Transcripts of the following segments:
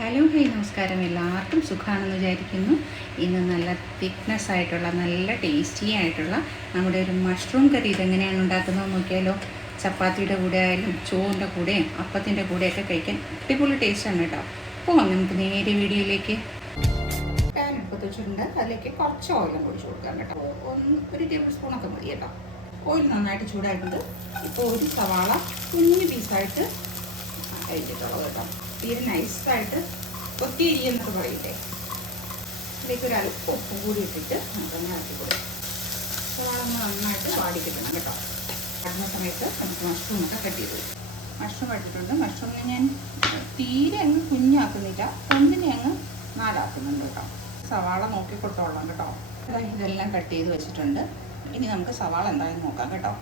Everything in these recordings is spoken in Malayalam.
ഹലോ ഹൈ നമസ്കാരം. എല്ലാവർക്കും സുഖമാണെന്ന് വിചാരിക്കുന്നു. ഇന്ന് നല്ല തിക്നെസ് ആയിട്ടുള്ള നല്ല ടേസ്റ്റി ആയിട്ടുള്ള നമ്മുടെ ഒരു മഷ്റൂം കറി ഇതെങ്ങനെയാണ് ഉണ്ടാക്കുന്നത് നോക്കിയാലോ. ചപ്പാത്തിയുടെ കൂടെ ആയാലും ചോറിന്റെ കൂടെയും അപ്പത്തിന്റെ കൂടെയൊക്കെ കഴിക്കാൻ അടിപൊളി ടേസ്റ്റാണ് കേട്ടോ. അപ്പോൾ നമുക്ക് നേരെ വീഡിയോയിലേക്ക്. പാൻ വെച്ചിട്ടുണ്ട്. അതിലേക്ക് കുറച്ച് ഓയിലും കൂടി കൊടുക്കാം കേട്ടോ. ഒന്ന് ഒരു ടേബിൾ സ്പൂണൊക്കെ മതി കേട്ടോ. ഓയിൽ നന്നായിട്ട് ചൂടായിട്ടുണ്ട്. ഇപ്പോൾ ഒരു സവാള കുഞ്ഞു പീസായിട്ട് അരിഞ്ഞിട്ടുള്ളത് കേട്ടോ. തീരെ നൈസായിട്ട് ഒത്തിരി എന്നൊക്കെ പറയില്ലേ? ഇതിലേക്ക് ഒരു അല്പം ഉപ്പും കൂടി ഇട്ടിട്ട് നമുക്കങ്ങനെ ആക്കി കൊടുക്കാം. നമ്മൾ നന്നായിട്ട് വാടി കിട്ടണം കേട്ടോ. വാടുന്ന സമയത്ത് നമുക്ക് മഷ്റൂം ഒക്കെ കട്ട് ചെയ്ത് മഷ്റൂം ഇട്ടിട്ടുണ്ട് മഷ്റൂമിനെ ഞാൻ തീരെ അങ്ങ് കുഞ്ഞാക്കുന്നില്ല. കൊന്നിനെ അങ്ങ് നാലാക്കുന്നുണ്ട് കേട്ടോ. സവാള നോക്കി കൊടുത്തോളാം കേട്ടോ. ഇതാ ഇതെല്ലാം കട്ട് ചെയ്ത് വെച്ചിട്ടുണ്ട്. ഇനി നമുക്ക് സവാള എന്തായാലും നോക്കാം കേട്ടോ.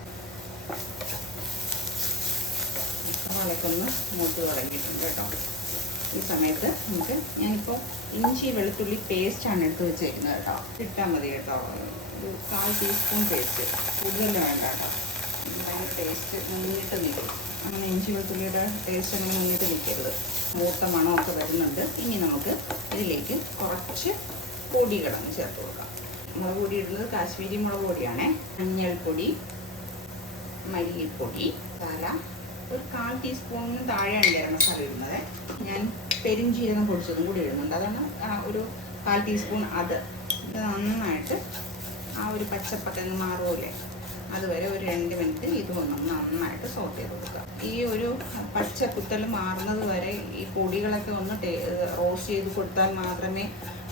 സവാളയൊക്കെ മൂത്ത് തുടങ്ങിയിട്ടുണ്ട് കേട്ടോ. ഈ സമയത്ത് നമുക്ക് ഞാനിപ്പോൾ ഇഞ്ചി വെളുത്തുള്ളി പേസ്റ്റാണ് എടുത്ത് വെച്ചിരിക്കുന്നത് കേട്ടോ. ഇട്ടാൽ മതി കേട്ടോ. ഒരു കാൽ ടീസ്പൂൺ പേസ്റ്റ് കൂടുതൽ വേണ്ട കേട്ടോ. അതിന്റെ പേസ്റ്റ് മുന്നിട്ട് നിൽക്കും. അങ്ങനെ ഇഞ്ചി വെളുത്തുള്ളിയുടെ പേസ്റ്റ് അങ്ങനെ മുന്നിട്ട് നിൽക്കരുത്. മൂത്ത മണമൊക്കെ വരുന്നുണ്ട്. ഇനി നമുക്ക് ഇതിലേക്ക് കുറച്ച് പൊടികളങ്ങ് ചേർത്ത് കൊടുക്കാം. മുളക് പൊടി ഇടുന്നത് കാശ്മീരി മുളക് പൊടിയാണേ. മഞ്ഞൾപ്പൊടി മല്ലിപ്പൊടി മസാല ഒരു കാൽ ടീസ്പൂണിന് താഴെയാണ് ഗരം മസാല ഇടുന്നത്. ഞാൻ പെരിഞ്ചീരകം പൊടിച്ചതും കൂടി ഇടുന്നുണ്ട്. അതാണ് ഒരു കാൽ ടീസ്പൂൺ അത്. നന്നായിട്ട് ആ ഒരു പച്ചപ്പൊക്കെ ഒന്ന് മാറുമല്ലേ അതുവരെ ഒരു രണ്ട് മിനിറ്റ് ഇത് ഒന്ന് നന്നായിട്ട് സോട്ട് ചെയ്ത് കൊടുക്കുക. ഈ ഒരു പച്ച കുത്തൽ മാറുന്നത് വരെ ഈ പൊടികളൊക്കെ ഒന്ന് റോസ്റ്റ് ചെയ്ത് കൊടുത്താൽ മാത്രമേ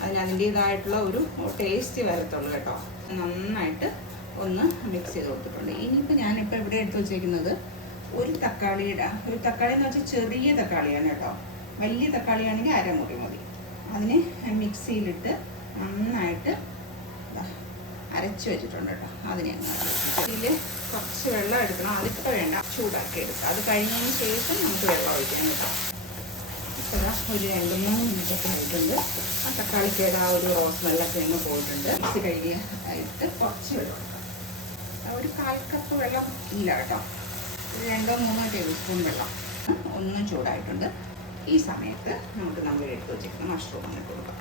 അതിന് ഒരു ടേസ്റ്റ് വരത്തുള്ളൂ കേട്ടോ. നന്നായിട്ട് ഒന്ന് മിക്സ് ചെയ്ത് കൊടുത്തിട്ടുണ്ട്. ഇനിയിപ്പോൾ ഞാനിപ്പോൾ ഇവിടെ എടുത്ത് വെച്ചേക്കുന്നത്? ഒരു തക്കാളി തക്കാളിയുടെ ഒരു തക്കാളി എന്ന് വെച്ചാൽ ചെറിയ തക്കാളിയാണ് കേട്ടോ. വലിയ തക്കാളിയാണെങ്കിൽ അരമുറി മതി. അതിന് മിക്സിയിലിട്ട് നന്നായിട്ട് അരച്ച് വെച്ചിട്ടുണ്ട് കേട്ടോ. അതിനെ ഇതിൽ കുറച്ച് വെള്ളം എടുക്കണം. അതിപ്പോൾ വേണ്ട. ചൂടാക്കി എടുക്കുക അത് കഴിഞ്ഞതിന് ശേഷം നമുക്ക് വെള്ളം ഒഴിക്കാൻ കേട്ടോ. ഇപ്പോൾ ദാ ഒരു രണ്ട് മൂന്ന് മിനിറ്റൊക്കെ ആയിട്ടുണ്ട്. ആ തക്കാളിക്കയുടെ ആ ഒരു റോസ് വെള്ളമൊക്കെ അങ്ങ് പോയിട്ടുണ്ട്. മിക്സി കഴുകി ആയിട്ട് കുറച്ച് വെള്ളം ഒരു കാൽ കപ്പ് വെള്ളം ഇല്ല കേട്ടോ. രണ്ടോ മൂന്നോ ടേബിൾ സ്പൂൺ വെള്ളം ഒന്നും ചൂടായിട്ടുണ്ട്. ഈ സമയത്ത് നമുക്ക് നമ്മൾ എടുത്ത് വെച്ചിരിക്കുന്ന മഷ്റൂം ഇട്ട് കൊടുക്കാം.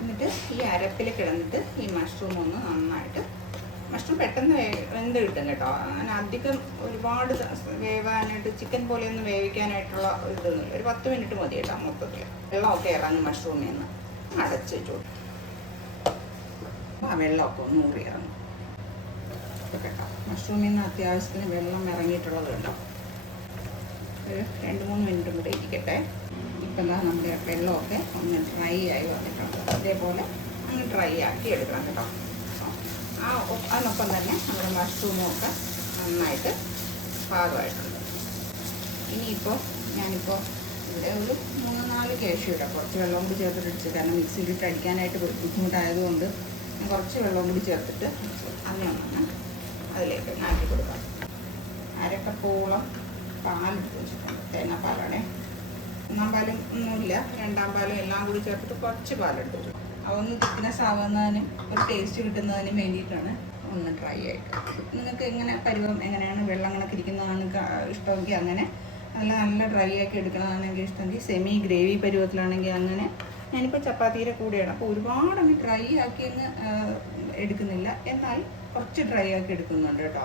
എന്നിട്ട് ഈ അരപ്പിൽ കിടന്നിട്ട് ഈ മഷ്റൂം ഒന്ന് നന്നായിട്ട് മഷ്റൂം പെട്ടെന്ന് വെന്ത് കിട്ടും കേട്ടോ. അങ്ങനെ അധികം ഒരുപാട് വേവാനായിട്ട് ചിക്കൻ പോലെയൊന്നും വേവിക്കാനായിട്ടുള്ള ഇതൊന്നുമില്ല. ഒരു പത്ത് മിനിറ്റ് മതി കേട്ടോ മൊത്തത്തിൽ വെള്ളമൊക്കെ ഇറങ്ങും മഷ്റൂമിൽ നിന്ന്. അടച്ച് വെച്ചു. ആ വെള്ളമൊക്കെ ഒന്ന് ഊറി ഇറങ്ങും കേട്ടോ മഷ്റൂമിൽ നിന്ന് അത്യാവശ്യത്തിന് വെള്ളം ഇറങ്ങിയിട്ടുള്ളത് കേട്ടോ ഒരു രണ്ട് മൂന്ന് മിനിറ്റും കൂടെ ഇരിക്കട്ടെ. ഇപ്പം എന്താ നമ്മുടെ വെള്ളമൊക്കെ ഒന്ന് ഡ്രൈ ആയി വന്നിട്ടുണ്ട്. അതേപോലെ ഒന്ന് ഡ്രൈ ആക്കി എടുക്കണം കേട്ടോ. ആ അതിനൊപ്പം തന്നെ നമ്മുടെ മഷ്റൂമൊക്കെ നന്നായിട്ട് പാകമായിട്ടുണ്ട്. ഇനിയിപ്പോൾ ഞാനിപ്പോൾ ഇവിടെ ഒരു മൂന്ന് നാല് കേശു ഇടാം. കുറച്ച് വെള്ളം കൂടി ചേർത്തിട്ട് അടിച്ചു കാരണം മിക്സിയിലിട്ട് അടിക്കാനായിട്ട് ബുദ്ധിമുട്ടായതുകൊണ്ട് കുറച്ച് വെള്ളം കൂടി ചേർത്തിട്ട് അതിനൊന്ന് അതിലേക്ക് നാട്ടി കൊടുക്കാം. അരക്കപ്പോളം പാലെടുത്ത് വെച്ചിട്ടുണ്ട്. തേങ്ങാപ്പാലാണേ ഒന്നാം പാലും ഒന്നുമില്ല. രണ്ടാം പാലും എല്ലാം കൂടി ചേർത്തിട്ട് കുറച്ച് പാലെടുത്ത് വെച്ചു. അതൊന്ന് തിക്നെസ് ആവുന്നതിനും ഒരു ടേസ്റ്റ് കിട്ടുന്നതിനും വേണ്ടിയിട്ടാണ് ഒന്ന് ഡ്രൈ ആയിട്ട് നിങ്ങൾക്ക് എങ്ങനെ പരുവം എങ്ങനെയാണ് വെള്ളം കണക്കിരിക്കുന്നതാണ് ഇഷ്ടമെങ്കിൽ അങ്ങനെ നല്ല നല്ല ഡ്രൈ ആക്കി എടുക്കണതാണെങ്കിൽ ഇഷ്ടമെങ്കിൽ സെമി ഗ്രേവി പരുവത്തിലാണെങ്കിൽ അങ്ങനെ. ഞാനിപ്പോൾ ചപ്പാത്തിയുടെ കൂടെയാണ്. അപ്പോൾ ഒരുപാട് അങ്ങ് ഡ്രൈ ആക്കി അങ്ങ് എടുക്കുന്നില്ല. എന്നാൽ കുറച്ച് ഡ്രൈ ആക്കി എടുക്കുന്നുണ്ട് കേട്ടോ.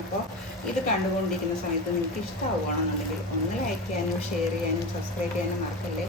അപ്പോൾ ഇത് കണ്ടുകൊണ്ടിരിക്കുന്ന സമയത്ത് നിങ്ങൾക്ക് ഇഷ്ടമാവുകയാണെന്നുണ്ടെങ്കിൽ ഒന്ന് ലൈക്ക് ചെയ്യാനും ഷെയർ ചെയ്യാനും സബ്സ്ക്രൈബ് ചെയ്യാനും മറക്കല്ലേ.